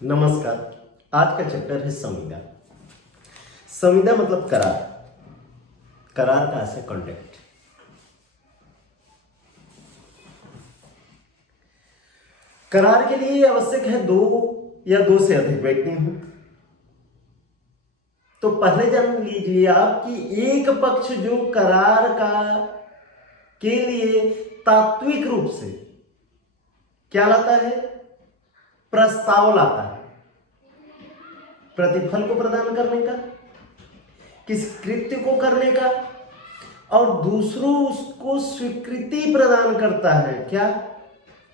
नमस्कार। आज का चैप्टर है संविदा। संविदा मतलब करार। करार का ऐसे कॉन्ट्रैक्ट। करार के लिए आवश्यक है दो या दो से अधिक व्यक्ति हों। तो पहले जान लीजिए आप कि एक पक्ष जो करार का के लिए तात्विक रूप से क्या लाता है, प्रस्ताव लाता है प्रतिफल को प्रदान करने का, किस कृत्य को करने का, और दूसरों उसको स्वीकृति प्रदान करता है, क्या,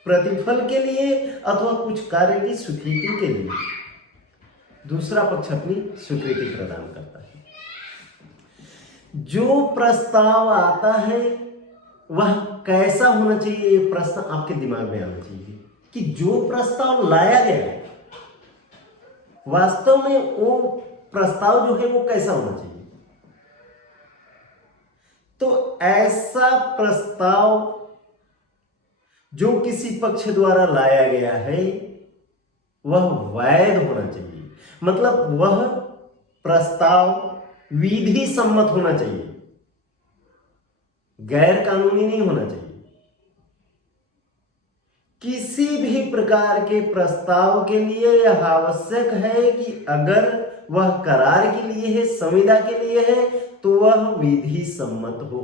प्रतिफल के लिए अथवा कुछ कार्य की स्वीकृति के लिए दूसरा पक्ष अपनी स्वीकृति प्रदान करता है। जो प्रस्ताव आता है वह कैसा होना चाहिए, ये प्रश्न आपके दिमाग में आना चाहिए कि जो प्रस्ताव लाया गया है वास्तव में वो प्रस्ताव जो है वो कैसा होना चाहिए। तो ऐसा प्रस्ताव जो किसी पक्ष द्वारा लाया गया है वह वैध होना चाहिए, मतलब वह प्रस्ताव विधि सम्मत होना चाहिए, गैर कानूनी नहीं होना चाहिए। किसी भी प्रकार के प्रस्ताव के लिए यह आवश्यक है कि अगर वह करार के लिए है, संविदा के लिए है, तो वह विधि सम्मत हो।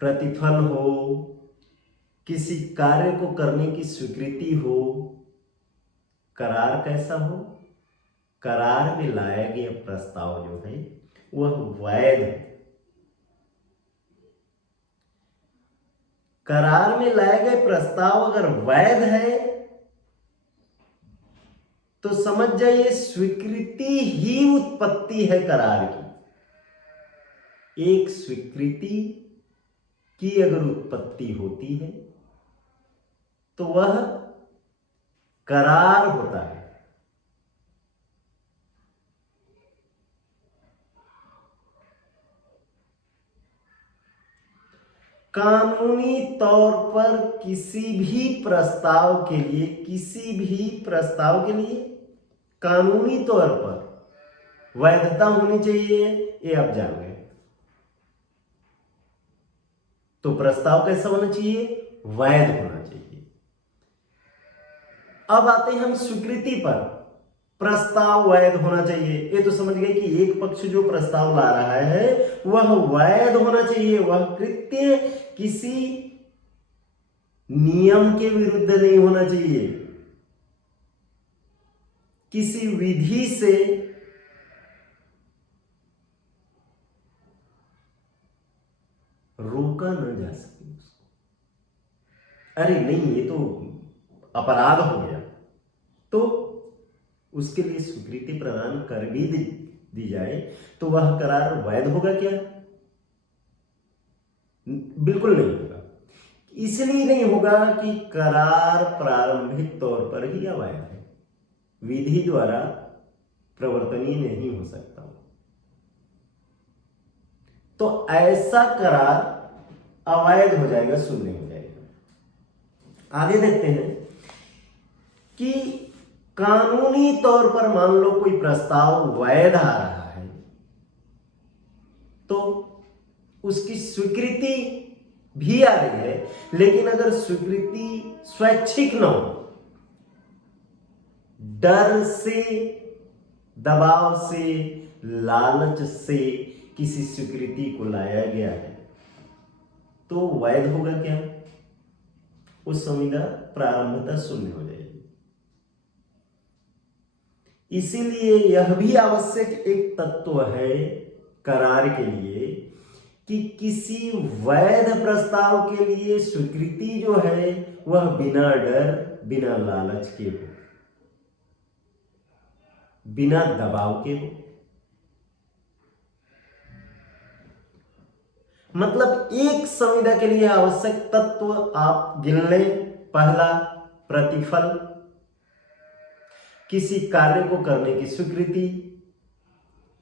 प्रतिफल हो, किसी कार्य को करने की स्वीकृति हो। करार कैसा हो, करार में लाया गया प्रस्ताव जो है वह वैध है। करार में लाए गए प्रस्ताव अगर वैध है तो समझ जाइए स्वीकृति ही उत्पत्ति है करार की। एक स्वीकृति की अगर उत्पत्ति होती है तो वह करार होता है। कानूनी तौर पर किसी भी प्रस्ताव के लिए, कानूनी तौर पर वैधता होनी चाहिए, ये आप जान गए। तो प्रस्ताव कैसा होना चाहिए, वैध होना चाहिए। अब आते हैं हम स्वीकृति पर। प्रस्ताव वैध होना चाहिए, ये तो समझ गए कि एक पक्ष जो प्रस्ताव ला रहा है वह वैध होना चाहिए, वह कृत्य किसी नियम के विरुद्ध नहीं होना चाहिए, किसी विधि से रोका न जा सके उसको। अरे नहीं, ये तो अपराध हो गया, तो उसके लिए स्वीकृति प्रदान कर भी दी जाए तो वह करार वैध होगा क्या? बिल्कुल नहीं होगा। इसलिए नहीं होगा कि करार प्रारंभिक तौर पर ही अवैध है, विधि द्वारा प्रवर्तनीय नहीं हो सकता। तो ऐसा करार अवैध हो जाएगा, शून्य हो जाएगा। आगे देखते हैं कि कानूनी तौर पर मान लो कोई प्रस्ताव वैध आ रहा है तो उसकी स्वीकृति भी आ रही है, लेकिन अगर स्वीकृति स्वैच्छिक न हो, डर से, दबाव से, लालच से किसी स्वीकृति को लाया गया है तो वैध होगा क्या? उस संविदा प्रारंभतः शून्य हो जाएगी। इसीलिए यह भी आवश्यक एक तत्व है करार के लिए कि किसी वैध प्रस्ताव के लिए स्वीकृति जो है वह बिना डर, बिना लालच के हो, बिना दबाव के हो। मतलब एक संविदा के लिए आवश्यक तत्व आप गिन लें। पहला, प्रतिफल, किसी कार्य को करने की स्वीकृति,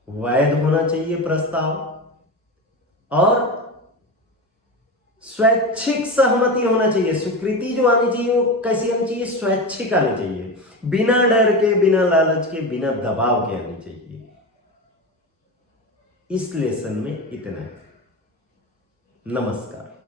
वैध होना चाहिए प्रस्ताव, और स्वैच्छिक सहमति होना चाहिए। स्वीकृति जो आनी चाहिए वो कैसी आनी चाहिए? स्वैच्छिक आनी चाहिए, बिना डर के, बिना लालच के, बिना दबाव के आनी चाहिए। इस लेसन में इतना है। नमस्कार।